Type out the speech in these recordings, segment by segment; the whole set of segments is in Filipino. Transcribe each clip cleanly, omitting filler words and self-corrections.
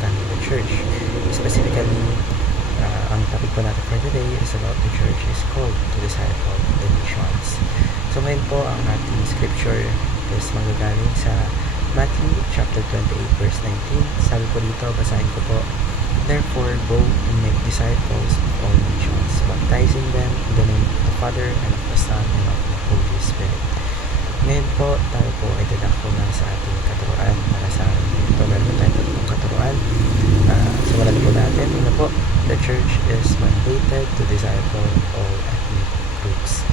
understanding the church. Specifically, ang topic po natin for today is about the church is called to disciple the nations. So ngayon po, ang ating scripture is magagaling sa Matthew chapter 28 verse 19. Sabi po dito, basahin ko po, "Therefore go and make disciples of all nations, baptizing them in the name of the Father and of the Son and of the Holy Spirit." Ngayon po, tayo po ay dadako na sa ating katuruan. Para sa ito, meron tayo tatlong katuruan. Simulan po natin. Una po, the church is mandated to disciple all ethnic groups.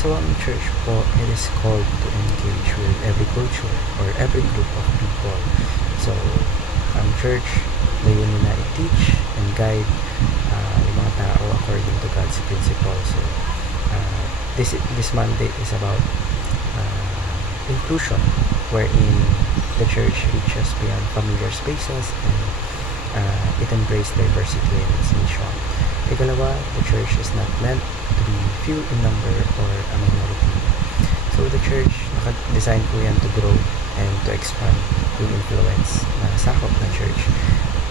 So, ang church po, it is called to engage with every culture or every group of people. So, ang church, layunin na i-teach and guide yung mga tao according to God's principles. So, this mandate is about inclusion, wherein the church reaches beyond familiar spaces and it embraces diversity in its mission. Ikalawa, the church is not meant to be few in number or a minority. So the church, naka-design po yan to grow and to expand yung influence na sakop ng church.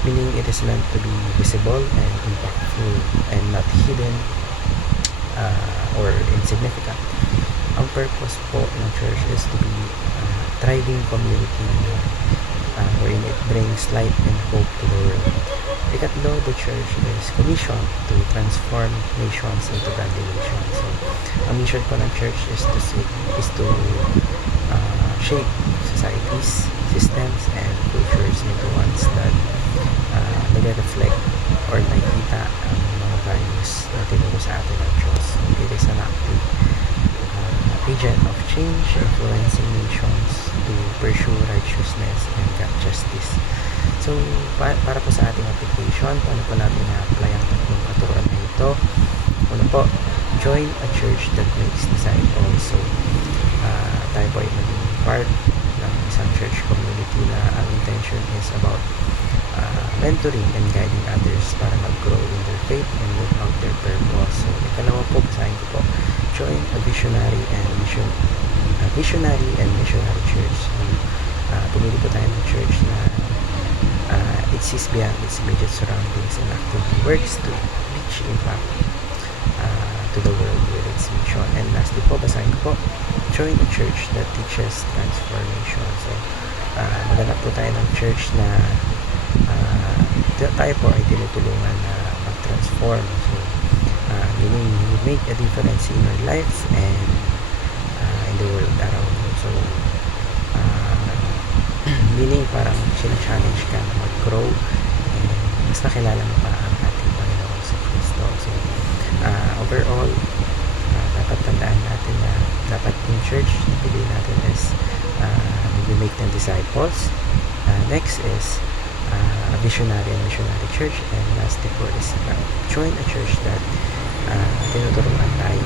Meaning it is meant to be visible and impactful and not hidden or insignificant. Ang purpose po ng church is to be a thriving community wherein it brings light and hope to the world. Ikatlo, the church is commissioned to transform nations into godly nations. So, ang mission po ng church is to shape societies, systems, and cultures into ones that nag-reflect or nakikita ang mga values na tinuro sa atin ng Diyos. So, it is an active agent of change, influencing nations to pursue righteousness and God justice. So, para po sa ating application, paano po natin na-apply ang tatlong katuruan na ito? Una po, join a church that makes disciples. So, tayo po ay maging part ng isang church community na ang intention is about mentoring and guiding others para mag-grow in their faith and live out their purpose. So, ikalawa po, basahin ko po, join a visionary and missionary church. Pumili po tayo ng church na it sees beyond its immediate surroundings and actively works to reach impact to the world with its mission. And lastly po, basahin ko po, join a church that teaches transformation. So, maghanap po tayo ng church na tayo po ay tinutulungan na mag-transform. So, meaning you make a difference in your life and in the world around you. So, meaning parang sina-challenge ka na mag-grow and mas nakilala mo pa ang ating Panginoon sa Kristo. So, overall, dapat tandaan natin na dapat yung church na pili natin is we make them disciples. Next is a visionary and missionary church, and lastly po is join a church that tinuturuan tayo